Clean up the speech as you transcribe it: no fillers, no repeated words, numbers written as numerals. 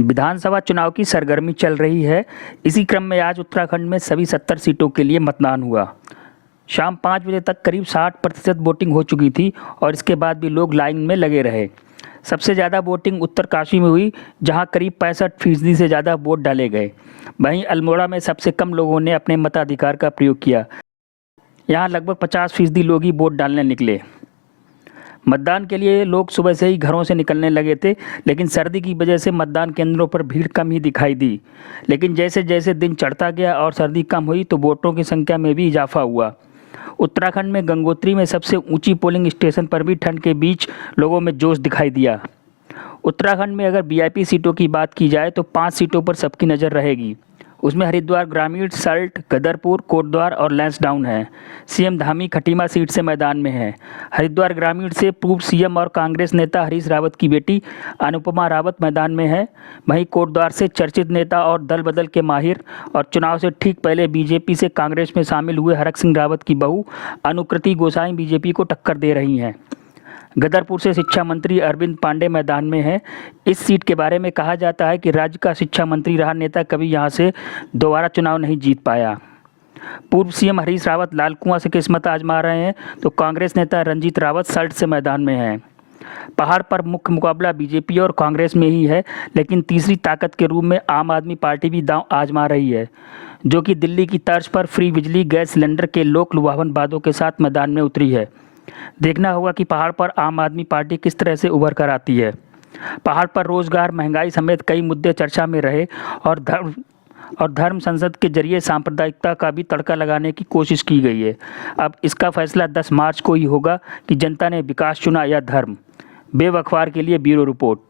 विधानसभा चुनाव की सरगर्मी चल रही है। इसी क्रम में आज उत्तराखंड में सभी 70 सीटों के लिए मतदान हुआ। शाम 5 बजे तक करीब 60% वोटिंग हो चुकी थी और इसके बाद भी लोग लाइन में लगे रहे। सबसे ज़्यादा वोटिंग उत्तरकाशी में हुई, जहां करीब 65% से ज़्यादा वोट डाले गए। वहीं अल्मोड़ा में सबसे कम लोगों ने अपने मताधिकार का प्रयोग किया। यहां लगभग 50% लोग ही वोट डालने निकले। मतदान के लिए लोग सुबह से ही घरों से निकलने लगे थे, लेकिन सर्दी की वजह से मतदान केंद्रों पर भीड़ कम ही दिखाई दी। लेकिन जैसे जैसे दिन चढ़ता गया और सर्दी कम हुई तो वोटों की संख्या में भी इजाफा हुआ। उत्तराखंड में गंगोत्री में सबसे ऊंची पोलिंग स्टेशन पर भी ठंड के बीच लोगों में जोश दिखाई दिया। उत्तराखंड में अगर वीआईपी सीटों की बात की जाए तो 5 सीटों पर सबकी नज़र रहेगी। उसमें हरिद्वार ग्रामीण, सल्ट, गदरपुर, कोटद्वार और लैंसडाउन है। सीएम धामी खटीमा सीट से मैदान में है। हरिद्वार ग्रामीण से पूर्व सीएम और कांग्रेस नेता हरीश रावत की बेटी अनुपमा रावत मैदान में है। वहीं कोटद्वार से चर्चित नेता और दल बदल के माहिर और चुनाव से ठीक पहले बीजेपी से कांग्रेस में शामिल हुए हरक सिंह रावत की बहू अनुकृति गोसाई बीजेपी को टक्कर दे रही हैं। गदरपुर से शिक्षा मंत्री अरविंद पांडे मैदान में है। इस सीट के बारे में कहा जाता है कि राज्य का शिक्षा मंत्री रहा नेता कभी यहां से दोबारा चुनाव नहीं जीत पाया। पूर्व सीएम हरीश रावत लाल कुआं से किस्मत आजमा रहे हैं, तो कांग्रेस नेता रंजीत रावत सल्ट से मैदान में हैं। पहाड़ पर मुख्य मुकाबला बीजेपी और कांग्रेस में ही है, लेकिन तीसरी ताकत के रूप में आम आदमी पार्टी भी दांव आजमा रही है, जो कि दिल्ली की तर्ज पर फ्री बिजली गैस सिलेंडर के लोक लुभावन वादों के साथ मैदान में उतरी है। देखना होगा कि पहाड़ पर आम आदमी पार्टी किस तरह से उभर कर आती है। पहाड़ पर रोजगार, महंगाई समेत कई मुद्दे चर्चा में रहे और धर्म संसद के जरिए सांप्रदायिकता का भी तड़का लगाने की कोशिश की गई है। अब इसका फैसला 10 मार्च को ही होगा कि जनता ने विकास चुना या धर्म। बेव अखबार के लिए ब्यूरो रिपोर्ट।